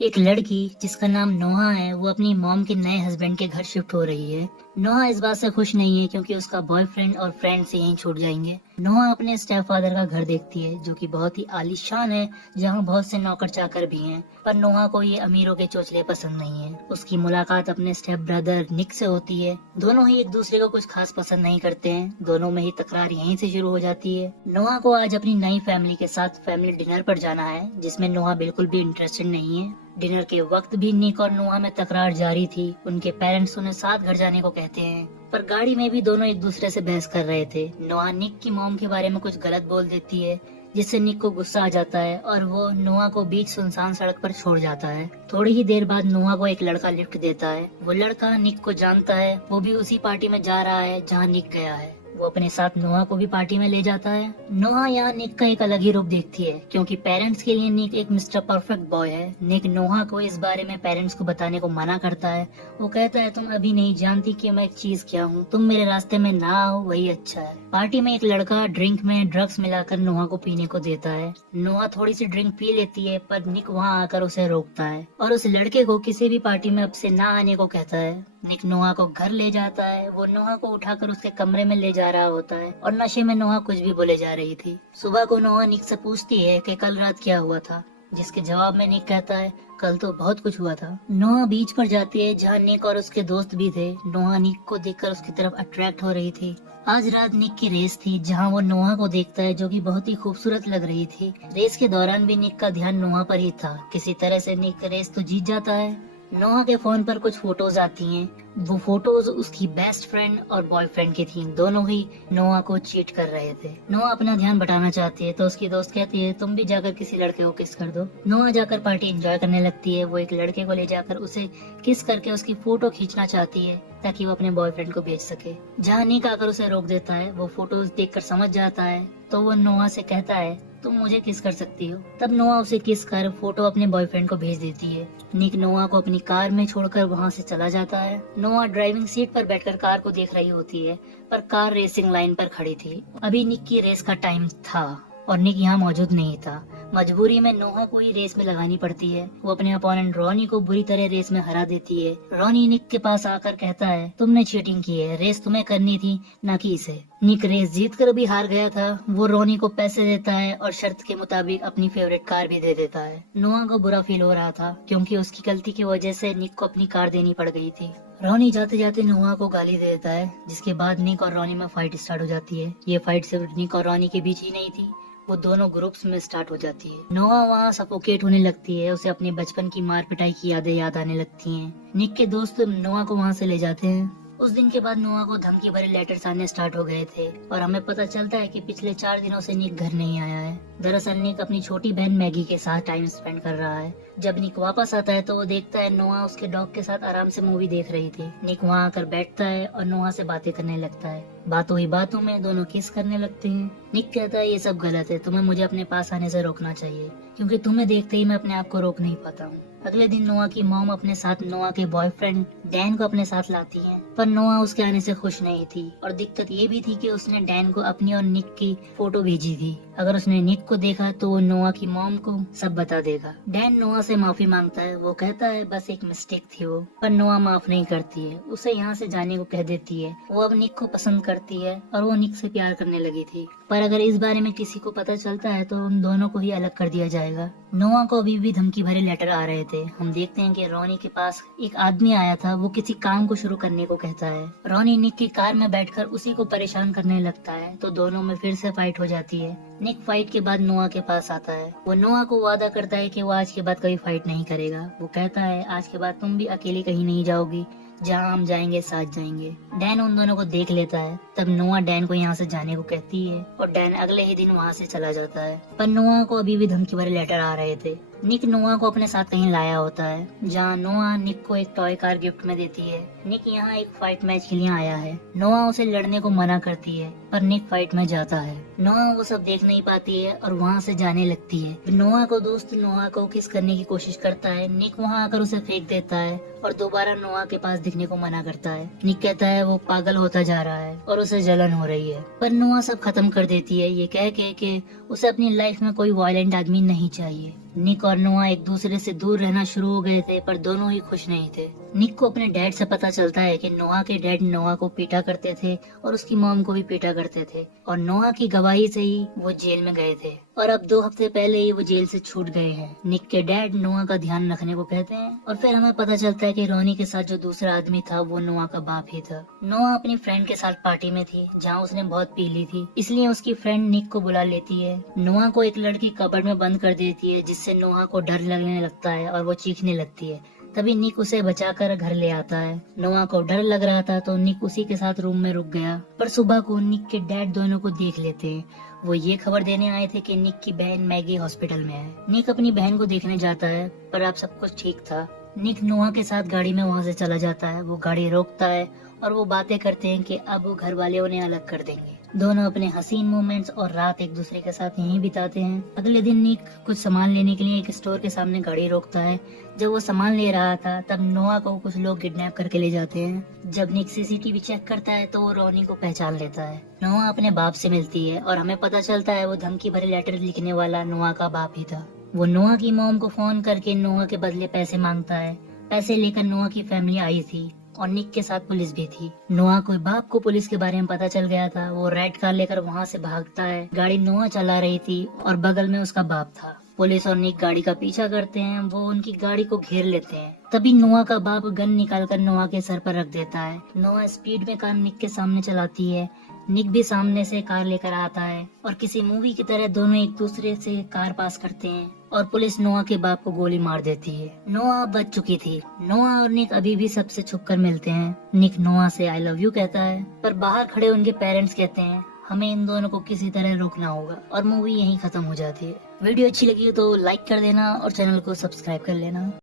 एक लड़की जिसका नाम नोहा है वो अपनी मॉम के नए हस्बैंड के घर शिफ्ट हो रही है। नोहा इस बात से खुश नहीं है क्योंकि उसका बॉयफ्रेंड और फ्रेंड से यहीं छूट जाएंगे। नोहा अपने स्टेप फादर का घर देखती है जो कि बहुत ही आलीशान है, जहाँ बहुत से नौकर चाकर भी हैं। पर नोहा को ये अमीरों के चोचले पसंद नहीं है। उसकी मुलाकात अपने स्टेप ब्रदर निक से होती है। दोनों ही एक दूसरे को कुछ खास पसंद नहीं करते हैं। दोनों में ही तकरार यहीं से शुरू हो जाती है। नोहा को आज अपनी नई फैमिली के साथ फैमिली डिनर पर जाना है, जिसमें नोहा बिल्कुल भी इंटरेस्टेड नहीं है। डिनर के वक्त भी निक और नोहा में तकरार जारी थी। उनके पेरेंट्स उन्हें साथ घर जाने को कहते हैं, पर गाड़ी में भी दोनों एक दूसरे से बहस कर रहे थे। नोहा निक की मॉम के बारे में कुछ गलत बोल देती है, जिससे निक को गुस्सा आ जाता है और वो नोहा को बीच सुनसान सड़क पर छोड़ जाता है। थोड़ी ही देर बाद नोहा को एक लड़का लिफ्ट देता है। वो लड़का निक को जानता है। वो भी उसी पार्टी में जा रहा है जहाँ निक गया है। वो अपने साथ नोहा को भी पार्टी में ले जाता है। नोहा यहाँ निक का एक अलग ही रूप देखती है, क्योंकि पेरेंट्स के लिए निक एक मिस्टर परफेक्ट बॉय है। निक नोहा को इस बारे में पेरेंट्स को बताने को मना करता है। वो कहता है, तुम अभी नहीं जानती कि मैं एक चीज क्या हूँ, तुम मेरे रास्ते में ना आओ वही अच्छा है। पार्टी में एक लड़का ड्रिंक में ड्रग्स मिलाकर नोहा को पीने को देता है। नोहा थोड़ी सी ड्रिंक पी लेती है, पर निक वहाँ आकर उसे रोकता है और उस लड़के को किसी भी पार्टी में अब से ना आने को कहता है। निक नोहा को घर ले जाता है। वो नोहा को उठाकर उसके कमरे में ले जा रहा होता है और नशे में नोहा कुछ भी बोले जा रही थी। सुबह को नोहा निक से पूछती है कि कल रात क्या हुआ था, जिसके जवाब में निक कहता है, कल तो बहुत कुछ हुआ था। नोहा बीच पर जाती है जहाँ निक और उसके दोस्त भी थे। नोहा निक को देखकर उसकी तरफ अट्रैक्ट हो रही थी। आज रात निक की रेस थी, जहाँ वो नोहा को देखता है जो कि बहुत ही खूबसूरत लग रही थी। रेस के दौरान भी निक का ध्यान नोहा पर ही था। किसी तरह से निक रेस तो जीत जाता है। नोहा के फोन पर कुछ फोटोज आती हैं। वो फोटोज उसकी बेस्ट फ्रेंड और बॉयफ्रेंड की थी। दोनों ही नोहा को चीट कर रहे थे। नोहा अपना ध्यान बटाना चाहती है तो उसकी दोस्त कहती है, तुम भी जाकर किसी लड़के को किस कर दो। नोहा जाकर पार्टी एंजॉय करने लगती है। वो एक लड़के को ले जाकर उसे किस करके उसकी फोटो खींचना चाहती है ताकि वो अपने बॉयफ्रेंड को भेज सके। जहाँ निक आकर उसे रोक देता है। वो फोटोज देखकर समझ जाता है तो वो नोहा से कहता है, तुम मुझे किस कर सकती हो। तब नोहा उसे किस कर फोटो अपने बॉयफ्रेंड को भेज देती है। निक नोहा को अपनी कार में छोड़कर वहाँ से चला जाता है। नोहा ड्राइविंग सीट पर बैठकर कार को देख रही होती है, पर कार रेसिंग लाइन पर खड़ी थी। अभी निक की रेस का टाइम था और निक यहाँ मौजूद नहीं था। मजबूरी में नोहा को ही रेस में लगानी पड़ती है। वो अपने अपोनेंट रॉनी को बुरी तरह रेस में हरा देती है। रॉनी निक के पास आकर कहता है, तुमने चीटिंग की है, रेस तुम्हें करनी थी ना कि इसे। निक रेस जीत कर भी हार गया था। वो रॉनी को पैसे देता है और शर्त के मुताबिक अपनी फेवरेट कार भी दे देता है। नोहा को बुरा फील हो रहा था क्योंकि उसकी गलती की वजह से निक को अपनी कार देनी पड़ गई थी। रॉनी जाते जाते नोहा को गाली दे देता है, जिसके बाद निक और रॉनी में फाइट स्टार्ट हो जाती है। ये फाइट सिर्फ निक और रॉनी के बीच ही नहीं थी, वो दोनों ग्रुप्स में स्टार्ट हो जाती है। नोहा वहाँ सफोकेट होने लगती है। उसे अपने बचपन की मार पिटाई की यादें याद आने लगती हैं। निक के दोस्त नोहा को वहाँ से ले जाते हैं। उस दिन के बाद नोहा को धमकी भरे लेटर्स आने स्टार्ट हो गए थे और हमें पता चलता है कि पिछले 4 दिनों से निक घर नहीं आया है। दरअसल निक अपनी छोटी बहन मैगी के साथ टाइम स्पेंड कर रहा है। जब निक वापस आता है तो वो देखता है नोहा उसके डॉग के साथ आराम से मूवी देख रही थी। निक वहाँ आकर बैठता है और नोहा से बातें करने लगता है। बातों ही बातों में दोनों किस करने लगते हैं। निक कहता है, ये सब गलत है, तुम्हें मुझे अपने पास आने से रोकना चाहिए, क्योंकि तुम्हें देखते ही मैं अपने आप को रोक नहीं पाता हूँ। अगले दिन नोहा की मॉम अपने साथ नोहा के बॉयफ्रेंड डैन को अपने साथ लाती है, पर नोहा उसके आने से खुश नहीं थी। और दिक्कत ये भी थी कि उसने डैन को अपनी और निक की फोटो भेजी थी। अगर उसने निक को देखा तो वो नोहा की मॉम को सब बता देगा। डैन नोहा से माफी मांगता है। वो कहता है बस एक मिस्टेक थी वो, पर नोहा माफ नहीं करती है। उसे यहाँ से जाने को कह देती है। वो अब निक को पसंद करती है और वो निक से प्यार करने लगी थी, पर अगर इस बारे में किसी को पता चलता है तो उन दोनों को ही अलग कर दिया जाएगा। नोहा को अभी भी धमकी भरे लेटर आ रहे थे। हम देखते हैं कि रॉनी के पास एक आदमी आया था। वो किसी काम को शुरू करने को कहता है। रॉनी निक की कार में बैठकर उसी को परेशान करने लगता है, तो दोनों में फिर से फाइट हो जाती है। निक फाइट के बाद नोहा के पास आता है। वो नोहा को वादा करता है कि वो आज के बाद कभी फाइट नहीं करेगा। वो कहता है, आज के बाद तुम भी अकेली कहीं नहीं जाओगी, जहाँ हम जाएंगे साथ जाएंगे। डैन उन दोनों को देख लेता है। तब नोहा डैन को यहाँ से जाने को कहती है और डैन अगले ही दिन वहाँ से चला जाता है। पर नोहा को अभी भी धमकी भरे लेटर आ रहे थे। निक नोहा को अपने साथ कहीं लाया होता है, जहाँ नोहा निक को एक टॉय कार गिफ्ट में देती है। निक यहाँ एक फाइट मैच के लिए आया है। नोहा उसे लड़ने को मना करती है, पर निक फाइट में जाता है। नोहा वो सब देख नहीं पाती है और वहाँ से जाने लगती है। नोहा को दोस्त नोहा को किस करने की कोशिश करता है। निक वहाँ आकर उसे फेंक देता है और दोबारा नोहा के पास दिखने को मना करता है। निक कहता है वो पागल होता जा रहा है और उसे जलन हो रही है, पर नोहा सब खत्म कर देती है, ये कह के कि उसे अपनी लाइफ में कोई वायलेंट आदमी नहीं चाहिए। निक और नोआ एक दूसरे से दूर रहना शुरू हो गए थे, पर दोनों ही खुश नहीं थे। निक को अपने डैड से पता चलता है कि नोआ के डैड नोआ को पीटा करते थे और उसकी मॉम को भी पीटा करते थे, और नोआ की गवाही से ही वो जेल में गए थे, और अब 2 हफ्ते पहले ही वो जेल से छूट गए हैं। निक के डैड नोआ का ध्यान रखने को कहते हैं, और फिर हमें पता चलता है कि रोनी के साथ जो दूसरा आदमी था वो नोआ का बाप ही था। नोआ अपनी फ्रेंड के साथ पार्टी में थी जहाँ उसने बहुत पी ली थी, इसलिए उसकी फ्रेंड निक को बुला लेती है। नोआ को एक लड़की कपड़ में बंद कर देती है, जिससे नोआ को डर लगने लगता है और वो चीखने लगती है। तभी निक उसे बचाकर घर ले आता है। नोआ को डर लग रहा था तो निक उसी के साथ रूम में रुक गया, पर सुबह को निक के डैड दोनों को देख लेते हैं। वो ये खबर देने आए थे कि निक की बहन मैगी हॉस्पिटल में है। निक अपनी बहन को देखने जाता है, पर अब सब कुछ ठीक था। निक नोआ के साथ गाड़ी में वहाँ से चला जाता है। वो गाड़ी रोकता है और वो बातें करते हैं कि अब वो घर वाले उन्हें अलग कर देंगे। दोनों अपने हसीन मोमेंट्स और रात एक दूसरे के साथ यहीं बिताते हैं। अगले दिन निक कुछ सामान लेने के लिए एक स्टोर के सामने गाड़ी रोकता है। जब वो सामान ले रहा था तब नोआ को कुछ लोग किडनैप करके ले जाते हैं। जब निक सीसीटीवी चेक करता है तो वो रोनी को पहचान लेता है। नोआ अपने बाप से मिलती है और हमें पता चलता है वो धमकी भरे लेटर लिखने वाला नोआ का बाप ही था। वो नोआ की मॉम को फोन करके नोआ के बदले पैसे मांगता है। पैसे लेकर नोआ की फैमिली आई थी और निक के साथ पुलिस भी थी। नोआ को बाप को पुलिस के बारे में पता चल गया था। वो रेड कार लेकर वहाँ से भागता है। गाड़ी नोआ चला रही थी और बगल में उसका बाप था। पुलिस और निक गाड़ी का पीछा करते हैं। वो उनकी गाड़ी को घेर लेते हैं। तभी नोआ का बाप गन निकालकर नोआ के सर पर रख देता है। नोआ स्पीड में कार निक के सामने चलाती है। निक भी सामने से कार लेकर आता है और किसी मूवी की तरह दोनों एक दूसरे से कार पास करते हैं और पुलिस नोआ के बाप को गोली मार देती है। नोआ बच चुकी थी। नोआ और निक अभी भी सबसे छुपकर मिलते हैं। निक नोआ से आई लव यू कहता है, पर बाहर खड़े उनके पेरेंट्स कहते हैं हमें इन दोनों को किसी तरह रोकना होगा, और मूवी यहीं खत्म हो जाती है। वीडियो अच्छी लगी तो लाइक कर देना और चैनल को सब्सक्राइब कर लेना।